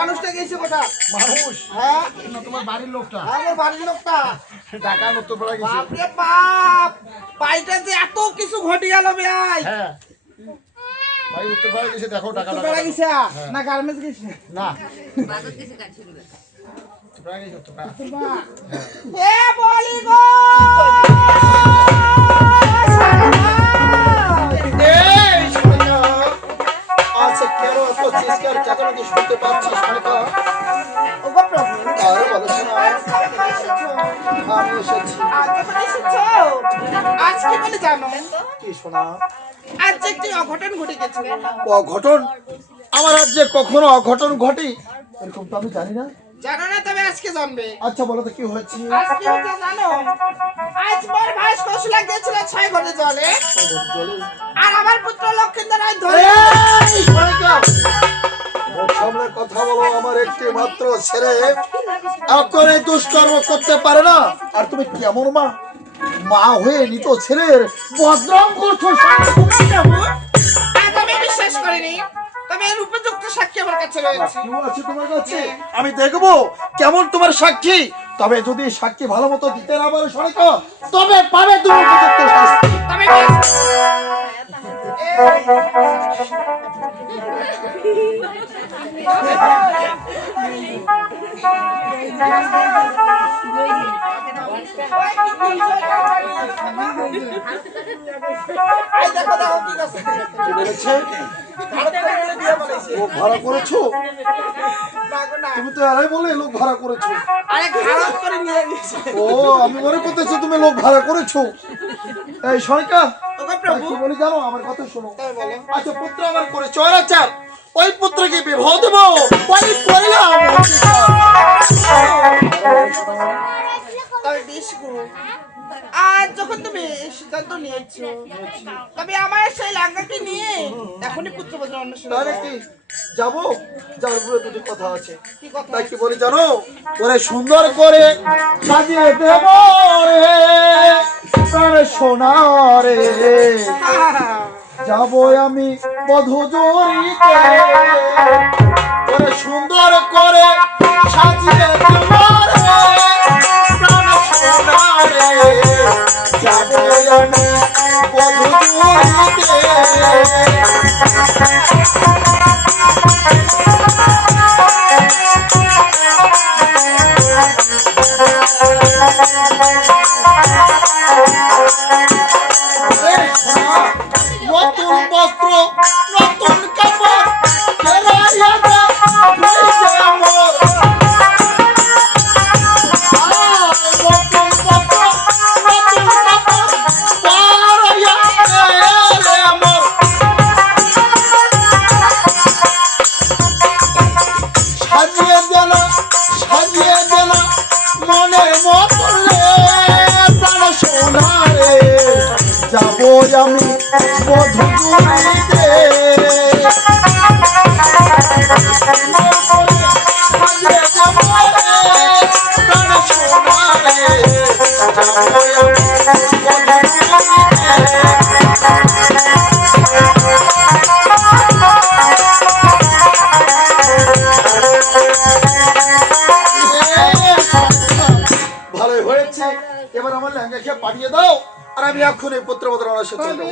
মানুষটা গেছে কোথা। মানুষ? হ্যাঁ? তোমার বাড়ির লোকটা। আমার বাড়ির লোকটা। ঢাকা নতুন পাড়া গেছে। বাপরে বাপ! বাড়িটা যে এত কিছু ঘটে গেল ভাই। হ্যাঁ। ভাই উত্তর পাড়া গেছে দেখো ঢাকা বেড়া গেছে? না গার্মেন্টস গেছে? না। উত্তর পাড়া গেছে উত্তর পাড়া এ বলি গো! চেঁচামেচি শুনতে পাচ্ছিস সোনা ওগো বলো সোনা আমি এসেছি। আজ যখন এসেছ, আজ কি বলে জানো কি সোনা আজ একটি অঘটন ঘটে গেছে অঘটন? আমার রাজ্যে কখনো অঘটন ঘটে এরকম তো আমি জানি না। জানো না তবে আজকে জানবে আচ্ছা বলো তো কি হয়েছে? আজ কি হয়েছে জানো? আজ মোর ভাই কৌশলা গিয়েছিল ছয় ঘরে জলে। আর আমার পুত্র লক্ষিন্দর আজ ধরে সামনে কথা বলো আমার একটি মাত্র ছেলে। এখন এই দুষ্কর্ম করতে পারে না। আর তুমি কেমন মা? মা হয়ে নিত ছেলের বদনাম করছ আমি বিশ্বাস করিনি। তবে এর উপযুক্ত সাক্ষী আমার কাছে রয়েছে। আছে তোমার কাছে? আমি দেখব কেমন তোমার সাক্ষী। তবে যদি সাক্ষী ভালো মতো দিতে না পারো সনিকা তবে লোক ভাড়া করেছ। তুমি তো আরে বলে লোক ভাড়া করেছ। ও, আমি মনে করতেছি তুমি লোক ভাড়া করেছ এই ওগো প্রভু, বলি জানো আমার কথা শোনো। আচ্ছা পুত্র আমার করে চরাচার ওই পুত্রকে বিবাহ দেব। ওই করিলাম বেশ গো। আজ যখন তুমি সিদ্ধান্ত নিয়েছো তবে আমার সেই লাঙ্গাকে নিয়ে এখনই পুত্রবধূ অন্বেষণ তাহলে কি? যাব? যার উপরে দুটি কথা আছে। তাই কি বলি জানো? ওরে সুন্দর করে সাজিয়ে দেব রে। সোনা রে। যাব আমি বধু জড়িতে। ওরে সুন্দর করে জড়িতে নতুন আমি বধু দুরিতে ভালোই হয়েছে। এবার আমার লেহেঙ্গাকে পাঠিয়ে দাও। আর আমি এখন এই পুত্রবধূর অনাসে চলে